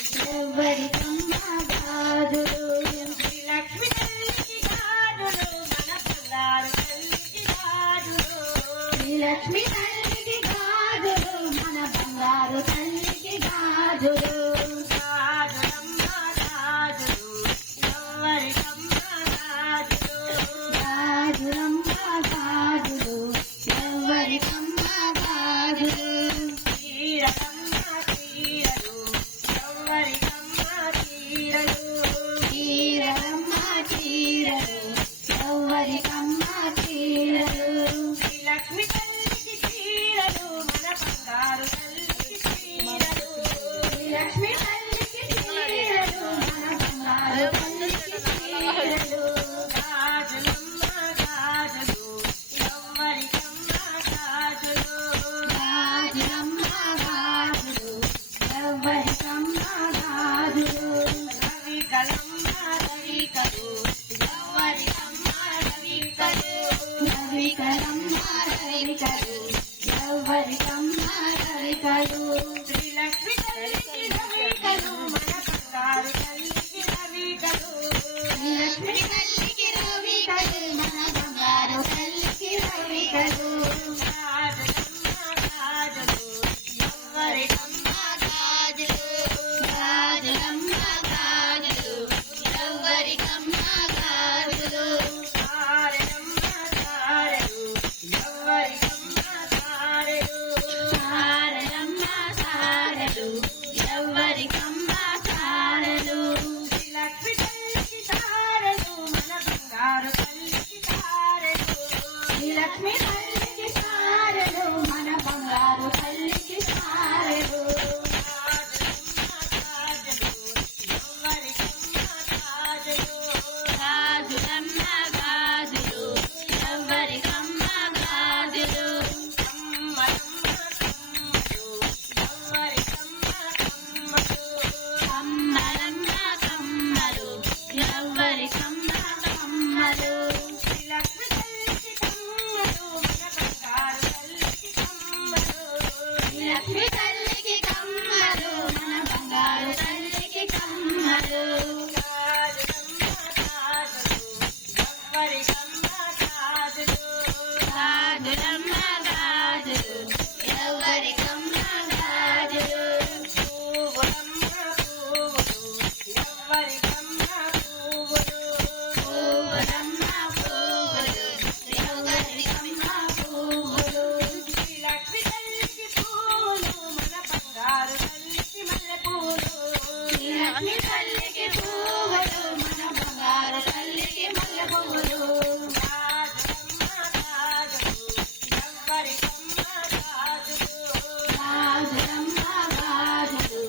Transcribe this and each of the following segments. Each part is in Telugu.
ఎవ్వరికమ్మ గాజులు లక్ష్మి తల్లికి గాజులు మన బంగారు తల్లికి గాజులు లక్ష్మి తల్లికి గాజులు మన బంగారు తల్లికి గాజులు గాజులమ్మ గాజులు ఎవ్వరికమ్మ గాజులు గాజులమ్మ గాజులు ఎవ్వరికమ్మ గాజులు చీరలమ్మ చీరలు ఎవ్వరికమ్మ చీరలు చీరలమ్మ చీరలు ఎవ్వరికమ్మ చీరలు లక్ష్మి తల్లికి చీరలు మన బంగారు తల్లికి చీరలు లక్ష్మి తల్లికి చీరలు మన బంగారు తల్లికి చీరలు గాజులమ్మ గాజులు ఎవ్వరికమ్మ గాజులు గాజులమ్మ గాజులు ఎవ్వరికమ్మ గాజులు రవికలమ్మ రవికలు ఎవ్వరికమ్మ రవికలు రవికలమ్మ రవికలు ఎవ్వరికమ్మ రవికలు శ్రీలక్ష్మి తల్లికి రవికలు మన బంగారు తల్లికి రవికలు శ్రీలక్ష్మి తల్లికి రవికలు మన బంగారు తల్లికి రవికలు గాజులమ్మ గాజులు ఎవ్వరికమ్మ గాజులు గాజులమ్మ గాజులు ఎవ్వరికమ్మ గాజులు హారలమ్మ హారలు ఎవ్వరికమ్మ హారలు హారలమ్మ హారలు ఎవ్వరికమ్మ హారలు లక్ష్మి తల్లికి హారలు మన బంగారు తల్లికి హారలు లక్ష్మి తల్లికి హారలు మన బంగారు తల్లికి హారలు గాజులమ్మ గాజులు ఎవ్వరికమ్మ గాజులు కమ్మలమ్మ కమ్మలు ఎవ్వరికమ్మ కమ్మలు కమ్మలమ్మ కమ్మలు ఎవ్వరికమ్మ కమ్మలు లక్ష్మి తల్లికి కమ్మలు మన బంగారు తల్లికి కమ్మలు లక్ష్మి తల్లికి కమ్మలు మన బంగారు తల్లికి కమ్మలు గాజులమ్మ గాజులు ఎవ్వరికమ్మ గాజులు గాజులమ్మ గాజులు ఎవ్వరికమ్మ గాజులు పువ్వులమ్మ పువ్వులు ఎవ్వరికమ్మ పువ్వులు పువ్వులమ్మ పువ్వులు ఎవ్వరికమ్మ పువ్వులు లక్ష్మి తల్లికి పువ్వులు మన బంగారు తల్లికి మల్లెపూలు లక్ష్మి తల్లికి పువ్వులు మన బంగారు తల్లికి మల్లెపూలు గాజులమ్మ గాజులు ఎవ్వరికమ్మ గాజులు గాజులమ్మ గాజులు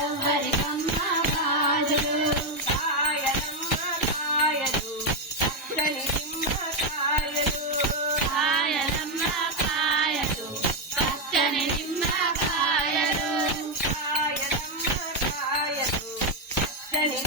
ఎవ్వరికమ్మ గాజులు కాయలమ్మ కాయలు పచ్చని నిమ్మకాయలు కాయలమ్మ కాయలు పచ్చని నిమ్మకాయలు కాయలమ్మ కాయలు పచ్చని